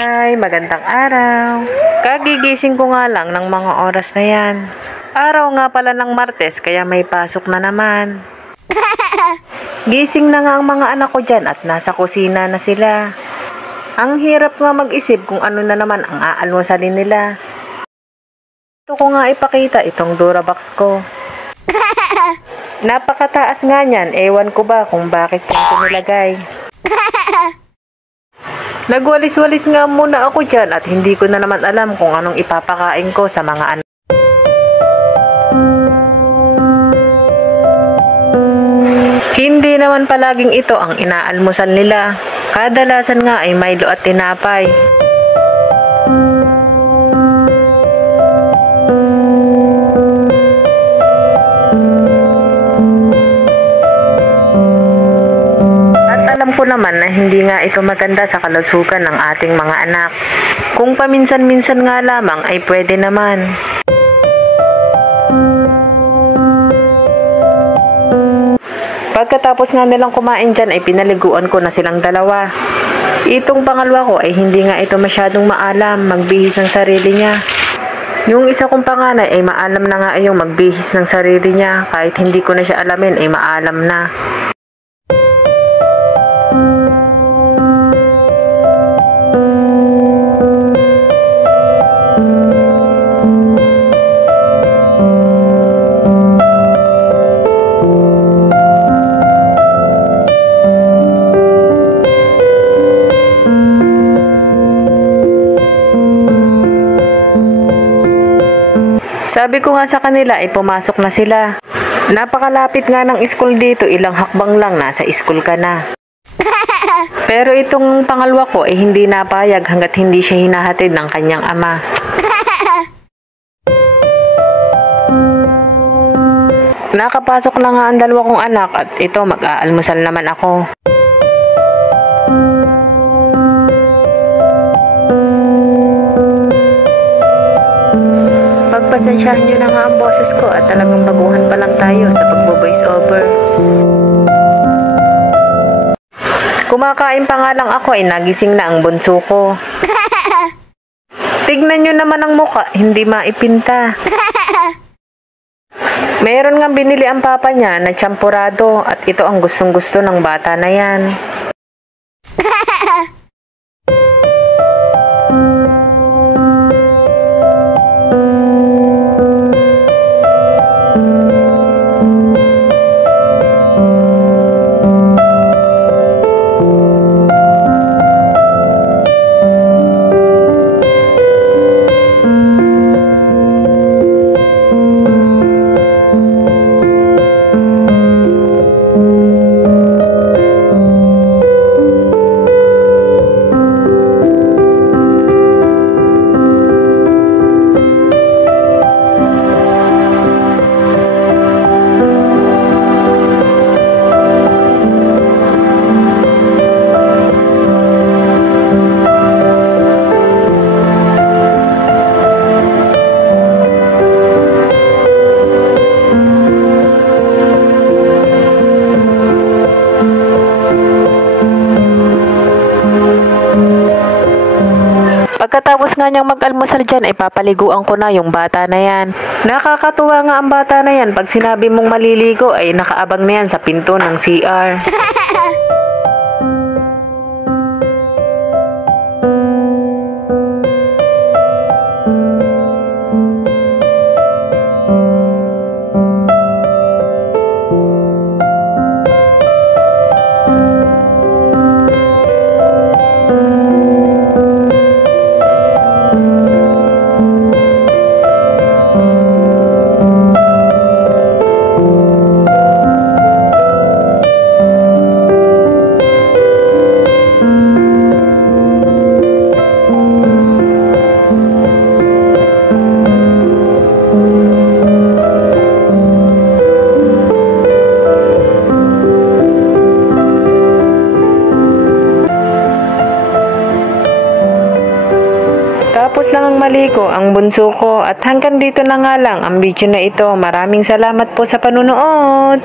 Hi, magandang araw. Kagigising ko nga lang ng mga oras na yan. Araw nga pala ng Martes kaya may pasok na naman. Gising na nga ang mga anak ko dyan at nasa kusina na sila. Ang hirap nga mag-isip kung ano na naman ang aalmusalin nila. Ito ko nga ipakita itong Durabox ko. Napakataas nga niyan, ewan ko ba kung bakit yan ko nilagay. Nagwalis-walis nga muna ako dyan at hindi ko na naman alam kung anong ipapakain ko sa mga anak. Hindi naman palaging ito ang inaalmusal nila. Kadalasan nga ay Milo at tinapay. Alam ko naman na hindi nga ito maganda sa kalusugan ng ating mga anak. Kung paminsan-minsan nga lamang ay pwede naman. Pagkatapos nga nilang kumain dyan ay pinaliguan ko na silang dalawa. Itong pangalawa ko ay hindi nga ito masyadong maalam magbihis ng sarili niya. Yung isa kong panganay ay maalam na nga yung magbihis ng sarili niya. Kahit hindi ko na siya alamin ay maalam na. Sabi ko nga sa kanila ay pumasok na sila. Napakalapit nga ng school dito, ilang hakbang lang nasa school ka na. Pero itong pangalawa ko ay hindi napayag hanggat hindi siya hinahatid ng kanyang ama. Nakapasok na nga ang dalawa kong anak at ito mag-aalmusal naman ako. Pagpasensyahan nyo na nga ang boses ko at talagang baguhan pa lang tayo sa pagbo-voice over. Kumakain pa nga lang ako ay nagising na ang bunso ko. Tignan nyo naman ang muka, hindi maipinta. Meron nga binili ang papa niya na champurado at ito ang gustong gusto ng bata na yan. Pagkatapos nga niyang mag-almusal dyan ay papaliguan ko na yung bata na yan. Nakakatuwa nga ang bata na yan pag sinabi mong maliligo ay nakaabang na yan sa pinto ng CR. Tapos lang ang maligo ang bunso ko at hanggang dito na nga lang ang video na ito. Maraming salamat po sa panunood.